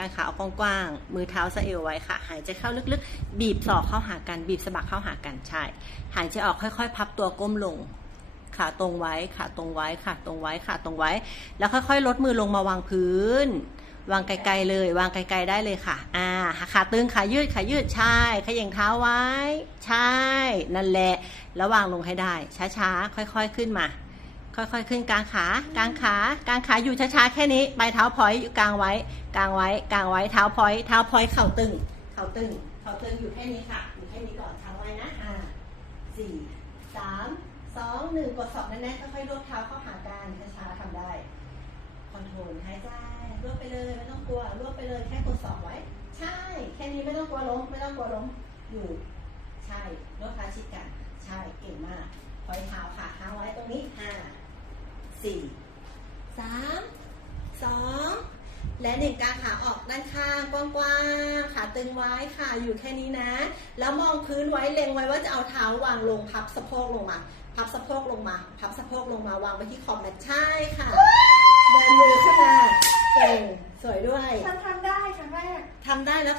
กางขาออกกว้างๆ มือเท้าสะเอวไว้ค่ะ หายใจเข้าลึกๆ บีบศอกเข้าหากัน บีบสะบักเข้าหากัน ใช่ หายใจออกค่อยๆ พับตัวก้มลง ขาตรงไว้ ขาตรงไว้ ขาตรงไว้ ขาตรงไว้ แล้วค่อยๆ ลดมือลงมาวางพื้น วางไกลๆเลย วางไกลๆได้เลยค่ะ อ่า ขาตึง ขายืด ขายืด ใช่ ขย่งเท้าไว้ ใช่ นั่นแหละ แล้ววางลงให้ได้ ช้าๆ ค่อย ๆ ขึ้นมา ค่อยๆขึ้นกลางขากลางขากลางขาอยู่ช้าๆแค่นี้ปลายเท้าพอยต์อยู่กลางไว้กลางไว้กลางไว้เท้าพอยต์เท้าพอยต์เข่าตึงเข่าตึงเข่าตึงอยู่แค่นี้ค่ะอยู่แค่นี้ก่อนทำไว้นะห้าสี่สามสองหนึ่งกดศอกแน่นๆค่อยๆรวบเท้าเข้าหากันช้าๆทำได้คอนโทรลหายใจรวบไปเลยไม่ต้องกลัวรวบไปเลยแค่กดศอกไว้ ใช่ แค่นี้ไม่ต้องกลัวล้มไม่ต้องกลัวล้มอยู่ใช่รวบเท้าชิดกัน ใช่เก่งมากพอยเท้าค่ะค้างไว้ตรงนี้ห้า สี่สามสองและหนึ่งกางขาออกด้านข้างกว้างๆขาตึงไว้ค่ะอยู่แค่นี้นะ แล้วมองพื้นไว้เล็งไว้ว่าจะเอาเท้าวางลงพับสะโพกลงมา พับสะโพกลงมา พับสะโพกลงมาวางไปที่ขอบแม่ใช่ค่ะเดินมือขึ้นมาเก่งสวยด้วย ฉันทำได้ครั้งแรทำได้แล้ว